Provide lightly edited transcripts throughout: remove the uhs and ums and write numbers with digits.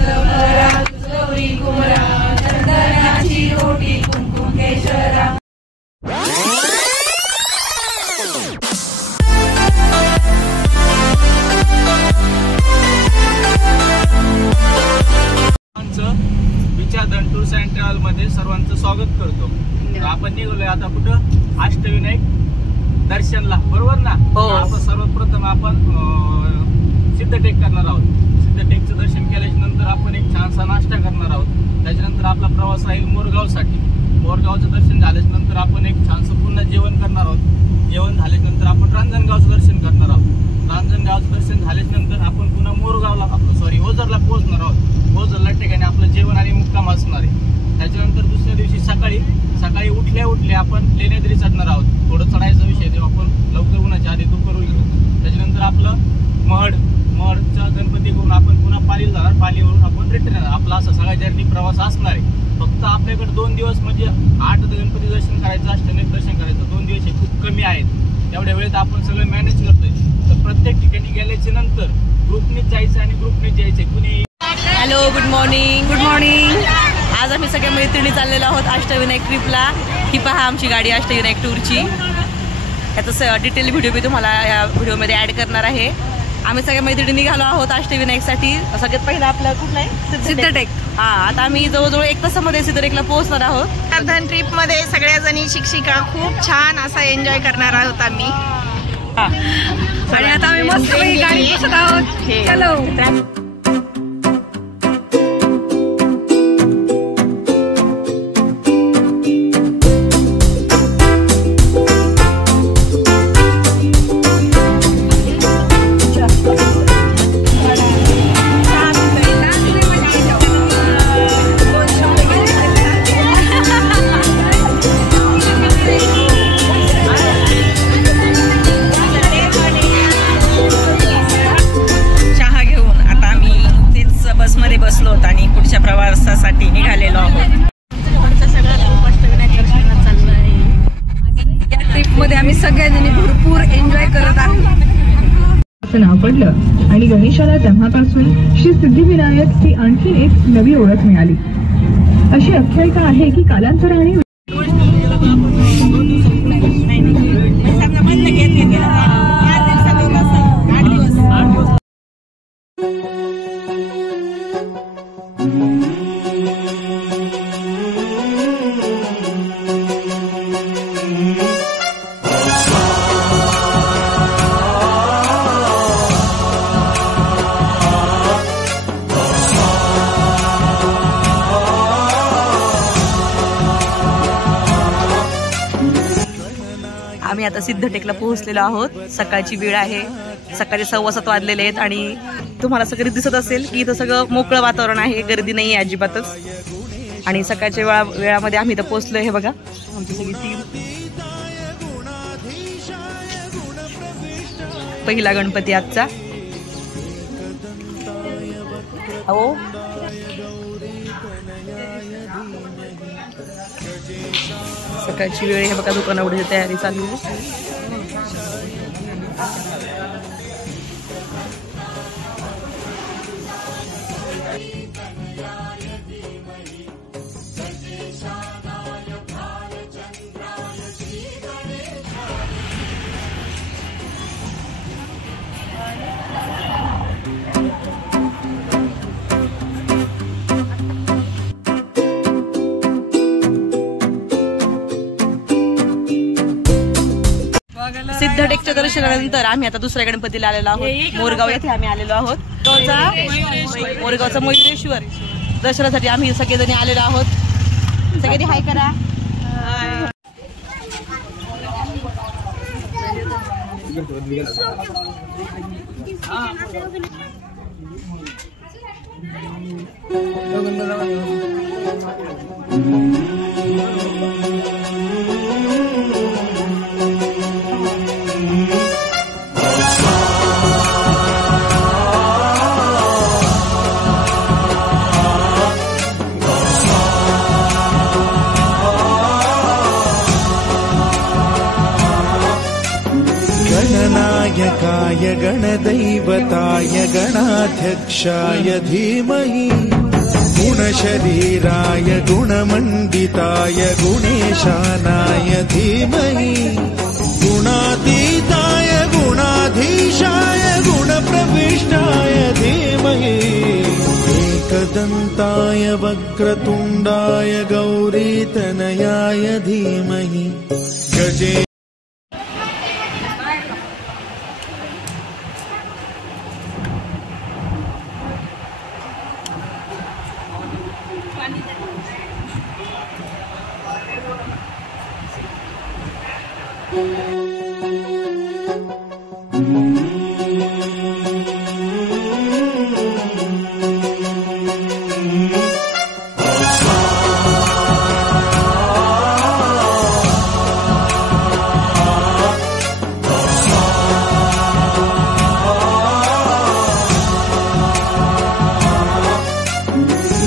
गौरी कुमरा चंदनाची ओटी कुंकुम केशरा। विचारधन tours and travel मध्ये सर्वांचं स्वागत करतो। आपण निघालोय आता कुठं अष्टविनायक दर्शनला, बरोबर ना? आपण सर्वप्रथम आपण सिद्धटेक करणार आहोत। सिद्धटेकचं दर्शन केल्याच्या नंतर आपण एक छानसा नाश्ता करणार आहोत। त्याच्यानंतर आपला प्रवास राहील मोरगावसाठी। मोरगावचं दर्शन झाल्याच्या नंतर आपण एक छानसं पुन्हा जेवण करणार आहोत। जेवण झाल्यानंतर आपण रांजणगावचं दर्शन करणार आहोत। रांजणगावचं दर्शन झाल्याच्या नंतर आपण पुन्हा मोरगावला ओझरला पोहोचणार आहोत। ओझरला ठिकाणी आपलं जेवण आणि मुक्काम असणार आहे। त्याच्यानंतर दुसऱ्या दिवशी सकाळी उठल्या आपण लेण्याद्री चढणार आहोत। थोडं चढायचा विषय तेव्हा आपण लवकर उन्हाच्या आधी दुपार होईल। त्याच्यानंतर आपलं महडचा गणपती घेऊन आपण पुन्हा पालीला जाणार। पालीवरून आपण रिटर्न येणार। आपला असा सगळा जर्नी प्रवास असणार आहे। फक्त आपल्याकडे 2 दिवस म्हणजे 8 गणपती दर्शन करायचं, अष्टविनायक दर्शन करायचं 2 दिवस हे खूप कमी आहेत। तेवढ्या वेळेत आपण सगळं मॅनेज करतोय। तर प्रत्येक ठिकाणी गेल्याच्या नंतर ग्रुपनेच जायचं आणि ग्रुपनेच यायचं। कुणी हॅलो, गुड मॉर्निंग। आज आम्ही सगळ्या मैत्रिणी चाललेलो आहोत अष्टविनायक ट्रिपला। ही पहा आमची गाडी अष्टविनायक टूरची। याचा डिटेल व्हिडिओ मी तुम्हाला या व्हिडिओमध्ये ॲड करणार आहे। आम्ही सगळ्या मैत्रिणी निघालो आहोत अष्टविनायकसाठी। सगळ्यात पहिला आपला कुठला आहे? सिद्धटेक। आता आम्ही जवळजवळ 1 तासामध्ये सिद्धटेकला पोहोचणार आहोत। विचारधन ट्रिप मध्ये सगळ्या जणी शिक्षिका खूप छान असा एन्जॉय करणार आहोत आम्ही। आणि आता आम्ही मस्त गाडी बसत आहोत। चलो। प्रवासासाठी निघालेलो आहोत। या ट्रिप मध्ये आम्ही सगळ्यांनी भरपूर एन्जॉय करत आहोत। नाव पडलं आणि गणेशाला तेव्हापासून श्री सिद्धिविनायक ही आणखी एक नवी ओळख मिळाली। अशी आख्यायिका आहे की कालांतराने आम्ही आता सिद्धटेकला पोहोचलेलो आहोत। सकाळची वेळ आहे, सकाळी 7:15 वाजलेले आहेत आणि तुम्हाला सगळं दिसत असेल की इथं सगळं मोकळं वातावरण आहे, गर्दी नाही आहे अजिबातच। आणि सकाळच्या वेळामध्ये आम्ही इथं पोहोचलोय। हे बघा आमची सगळी टीम। पहिला गणपती आजचा। हो, सकाळची वेळ हे बघा, दुकानावरची तयारी चालू आहे। सिद्धटेकच्या दर्शनानंतर आम्ही आता दुसऱ्या गणपतीला आलेलो आहोत। मोरगाव येथे आम्ही आलेलो आहोत। मोरगावचा मयुरेश्वर दर्शनासाठी आम्ही सगळेजणी आलेलो आहोत। सगळ्यांनी हाय करा। गणनायकाय गणदैवताय गणाध्यक्षाय धीमहि गुणशरीराय गुणमण्डिताय गुणेशानाय धीमहि गुणातीताय गुणाधीशाय गुणप्रविष्टाय धीमहि एकदन्ताय वक्रतुण्डाय गौरीतनयाय धीमहि गजे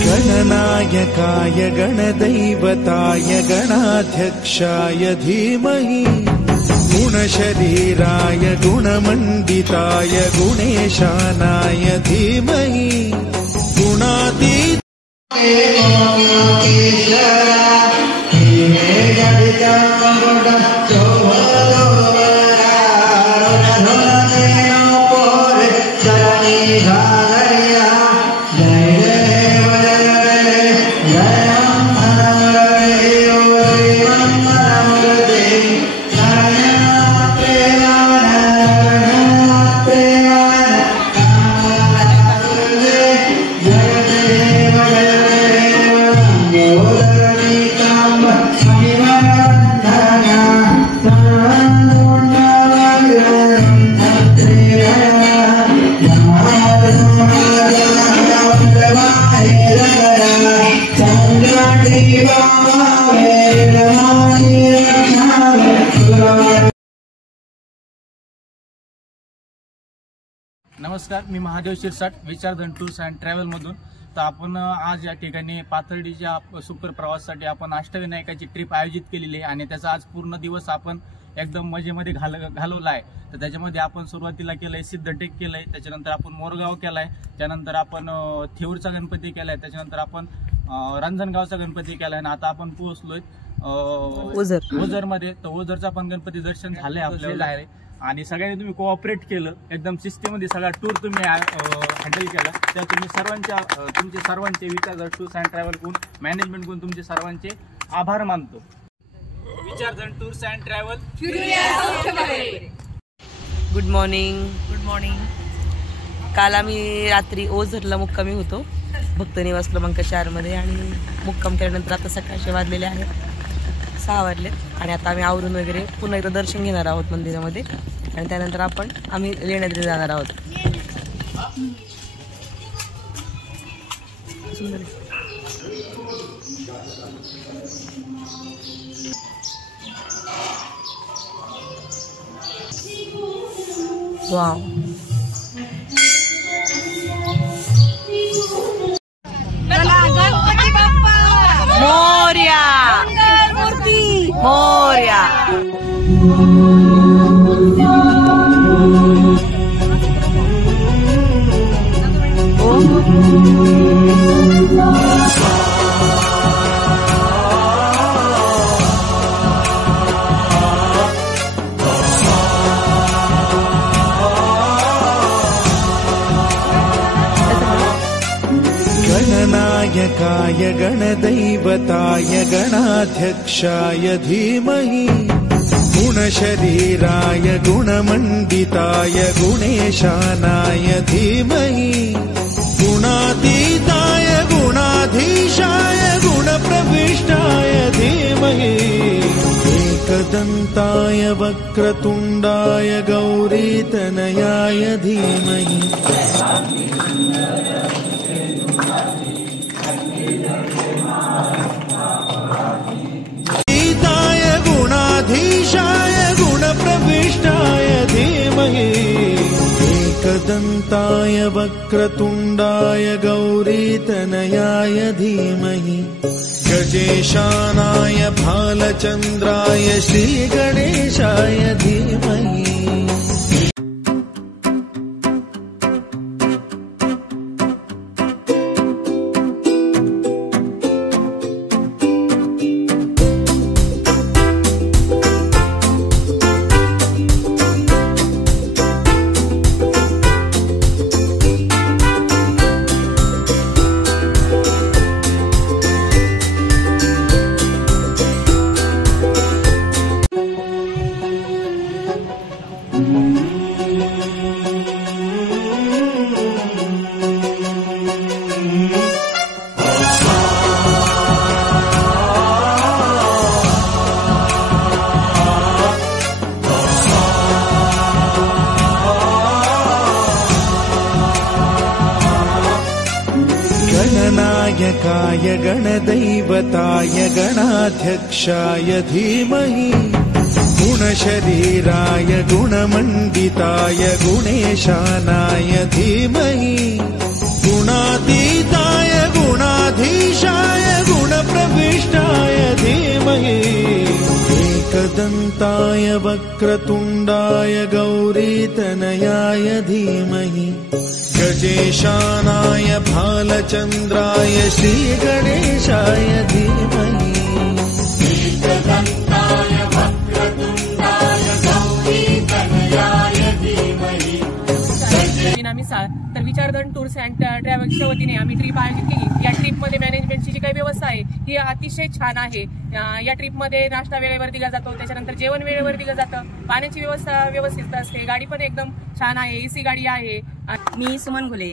गणनायकाय गणदैवताय गणाध्यक्षाय धीमहि गुणशरीराय गुणमण्डिताय गुणेशानाय धीमहि गुणातीत नमस्कार, मी Mahadev Shirsat, Vichardhan tours and travel मधून. तर आपण आज या ठिकाणी पाथर्डीच्या सुपर प्रवासासाठी आपण अष्टविनायकाची ट्रिप आयोजित केलेली आहे आणि त्याचा आज पूर्ण दिवस आपण एकदम मजेमध्ये घालवला आहे. तर त्याच्यामध्ये आपण सुरुवातीला केलंय सिद्धटेक केलंय, त्याच्यानंतर आपण मोरगाव केलाय, त्यानंतर आपण थेऊरचा गणपती केलाय, त्याच्यानंतर आपण रांजणगावचा गणपती केलाय आणि आता आपण पोहोचलोय ओझर मध्ये. तर ओझरचा पण गणपती दर्शन झालंय आपल्याला आहे आणि सगळ्यांनी तुम्ही कोऑपरेट केलं, एकदम सिस्टममध्ये सगळा टूर तुम्ही हँडल केला. त्या तुम्ही तुमचे सर्वांचे विचारधन टूर्स अँड ट्रॅव्हल कडून मॅनेजमेंट कडून तुमचे सर्वांचे आभार मानतो. Vichardhan tours and travel. Good morning. Good morning. काल आम्ही रात्री ओझरला मुक्कामी होतो भक्त निवास क्रमांक 4 मध्ये आणि मुक्काम केल्यानंतर आता सकाळचे वाजलेले आहेत 6 वाजले आणि आता आम्ही आवरून वगैरे पुन्हा एकदा दर्शन घेणार आहोत मंदिरामध्ये आणि त्यानंतर आम्ही लेण्याद्री जाणार आहोत. वाव. मोरया मोरया. गणनायकाय गणदैवताय गणाध्यक्षाय धीमहि गुणशरीराय गुणमण्डिताय गुणेशानाय धीमहि गुणातीताय गुणाधीशाय गुणप्रविष्टाय धीमहि एकदन्ताय वक्रतुण्डाय गौरीतनयाय धीमहि गुणाधीशाय गुणप्रविष्टाय धीमहि एकदन्ताय वक्रतुण्डाय गौरीतनयाय धीमहि गजेशानाय भालचन्द्राय श्रीगणेशाय धीमहि. गणनायकाय गणदैवताय गणाध्यक्षाय धीमहि गुणशरीराय गुणमण्डिताय गुणेशानाय धीमहि गुणातीताय गुणाधीशाय गुणप्रविष्टाय धीमहि एकदन्ताय वक्रतुण्डाय गौरीतनयाय धीमहि गजेशानाय भालचन्द्राय श्रीगणेशाय धीमहि एकदन्ताय वक्रतुण्डाय गौरीतनयाय धीमहि। तर विचारधन टूर्स अँड ट्रॅव्हल्सच्या वतीने आम्ही ट्रिप आयोजित केली। या ट्रिपमध्ये मॅनेजमेंटची जी काही व्यवस्था आहे ही अतिशय छान आहे। या ट्रिपमध्ये नाश्ता वेळेवर दिला जातो, त्याच्यानंतर जेवण वेळेवर दिलं जातं, पाण्याची व्यवस्था व्यवस्थित असते, गाडी पण एकदम छान आहे, एसी गाडी आहे। मी Suman Ghule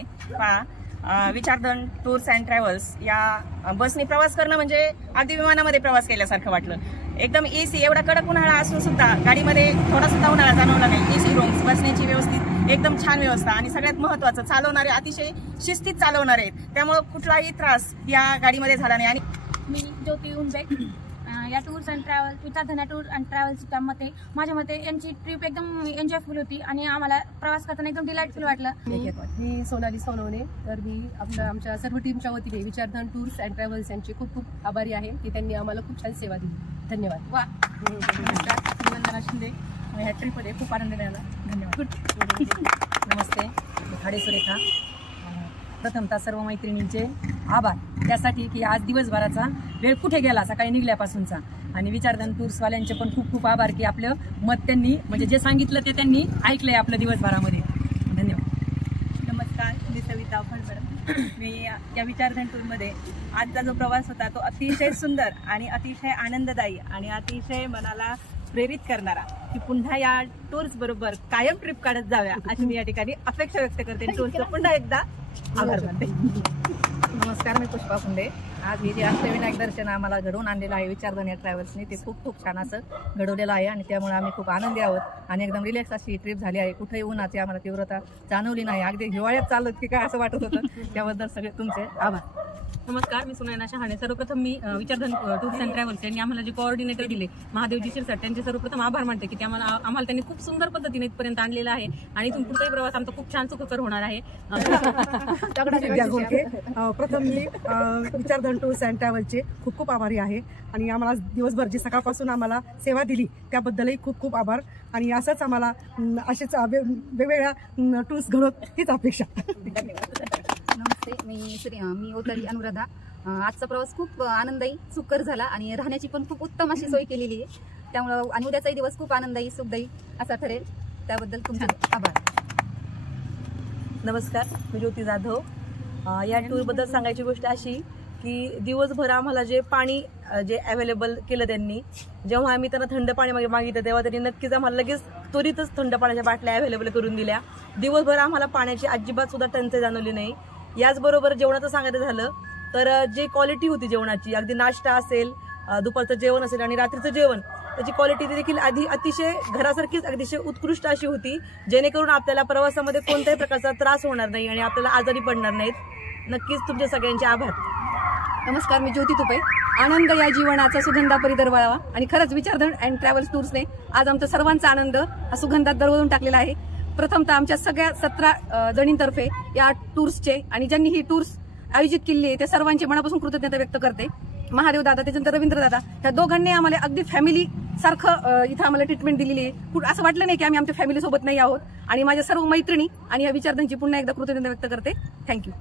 Vichardhan tours and travels या बसने प्रवास करणं म्हणजे अगदी विमानामध्ये प्रवास केल्यासारखं वाटलं। एकदम एसी, एवढा कडक उन्हाळा असून सुद्धा गाडीमध्ये थोडा सुद्धा उन्हाळा जाणवला नाही। एसी रूम्स, बसण्याची व्यवस्थित एकदम छान व्यवस्था आणि सगळ्यात महत्त्वाचं चालवणारे अतिशय शिस्तीत चालवणारे आहेत, त्यामुळे कुठलाही त्रास या गाडीमध्ये झाला नाही। आणि मी ज्योती उंबेक या टूर्स अँड ट्रॅव्हल्स विचारधना टूर अँड ट्रॅव्हल्सच्या मते माझ्या मते यांची ट्रिप एकदम एन्जॉयफुल होती आणि आम्हाला प्रवास करताना एकदम डिलाइटफुल वाटलं। मी सोनाली सोनवणे, तर मी आमच्या सर्व टीमच्या वतीने विचारधन टूर्स अँड ट्रॅव्हल्स यांचे खूप खूप आभारी आहे की त्यांनी आम्हाला खूप छान सेवा दिली। धन्यवाद। वा वंदना शिंदे, ह्या ट्रिपमध्ये खूप आनंद मिळाला। धन्यवाद। नमस्ते, खाडे सुरेखा। प्रथमतः सर्व मैत्रिणींचे आभार त्यासाठी की आज दिवसभराचा वेळ कुठे गेला सकाळी निघल्यापासूनचा, आणि विचारधन टूर्सवाल्यांचे पण खूप खूप आभार की आपलं मत त्यांनी म्हणजे जे सांगितलं ते त्यांनी ऐकलंय आपलं दिवसभरामध्ये। धन्यवाद। नमस्कार, मी सविता फळबड। मी या विचारधन टूरमध्ये आजचा जो प्रवास होता तो अतिशय सुंदर आणि अतिशय आनंददायी आणि अतिशय मनाला प्रेरित करणारा की पुन्हा या टूर्स बरोबर कायम ट्रिप काढत जाव्या अशी मी या ठिकाणी अपेक्षा व्यक्त करते। टूरचं पुन्हा एकदा आभार मानते। नमस्कार, मी पुष्पा फुंडे। आज हे जे अष्टविनायक दर्शन आम्हाला घडवून आणलेलं आहे विचारधन या ट्रॅव्हल्सने ते खूप खूप छान असं घडवलेलं आहे आणि त्यामुळे आम्ही खूप आनंदी आहोत आणि एकदम रिलॅक्स अशी ट्रिप झाली आहे। कुठेही उन्हाची आम्हाला तीव्रता जाणवली नाही, अगदी हिवाळ्यात चालत की काय असं वाटत होतं, त्याबद्दल सगळे तुमचे आभार। नमस्कार, मी सुनयना शहाणे। सर्वप्रथम मी विचारधन टूर्स अँड ट्रॅव्हल्स यांनी आम्हाला जे कोऑर्डिनेटर दिले महादेवजी शिरसाट त्यांचे सर्वप्रथम आभार मानते की आम्हाला त्यांनी खूप सुंदर पद्धतीने इथपर्यंत आणलेलं आहे आणि इथून पुढचाही प्रवास आमचा खूप छान सुखकर होणार आहे। प्रथम मी विचारधन टूर्स अँड ट्रॅव्हल्सचे खूप खूप आभारी आहे आणि आम्हाला दिवसभर जी सकाळपासून आम्हाला सेवा दिली त्याबद्दलही खूप खूप आभार आणि असंच आम्हाला असेच वेगवेगळ्या टूर्स घडवत हीच अपेक्षा। नमस्ते, मी ओतारी अनुराधा। आजचा प्रवास खूप आनंददायी सुखकर झाला आणि राहण्याची पण खूप उत्तम अशी सोय केलेली आहे, त्यामुळे आणि उद्याचाही दिवस खूप आनंददायी सुखदायी असा ठरेल, त्याबद्दल तुमचे आभार। नमस्कार, मी ज्योती जाधव। या टूरबद्दल सांगायची गोष्ट अशी की दिवसभर आम्हाला जे पाणी जे अवेलेबल केलं त्यांनी, जेव्हा आम्ही त्यांना थंड पाणी मागितलं तेव्हा त्यांनी नक्कीच आम्हाला लगेच त्वरितच थंड पाण्याच्या बाटल्या अवेलेबल करून दिल्या। दिवसभर आम्हाला पाण्याची अजिबात सुद्धा टंचाई जाणवली नाही। याचबरोबर जेवणाचं सांगायचं झालं तर जे क्वालिटी होती जेवणाची, अगदी नाश्ता असेल, दुपारचं जेवण असेल आणि रात्रीचं जेवण, त्याची क्वालिटी देखील अतिशय घरासारखीच अतिशय उत्कृष्ट अशी होती, जेणेकरून आपल्याला प्रवासामध्ये कोणत्याही प्रकारचा त्रास होणार नाही आणि आपल्याला आजारी पडणार नाहीत। नक्कीच तुमचे सगळ्यांचे आभार। नमस्कार, मी ज्योती तुपे। आनंद या जीवनाचा सुगंधा परिदरवळावा आणि खरंच विचारधन अँड ट्रॅव्हल्स टूर्सने आज आमचा सर्वांचा आनंद सुगंधात दरवळून टाकलेला आहे। प्रथमतः आमच्या सगळ्या 17 जणींतर्फे या टूर्सचे आणि ज्यांनी ही टूर्स आयोजित केली आहे त्या सर्वांचे मनापासून कृतज्ञता व्यक्त करते। महादेव दादा त्याच्यानंतर रवींद्र दादा, त्या दोघांनी आम्हाला अगदी फॅमिली सारखं इथं आम्हाला ट्रीटमेंट दिलेली आहे। असं वाटलं नाही की आम्ही आमच्या फॅमिली सोबत नाही आहोत आणि माझ्या सर्व मैत्रिणी आणि या विचारधनची पुन्हा एकदा कृतज्ञता व्यक्त करते। थँक्यू।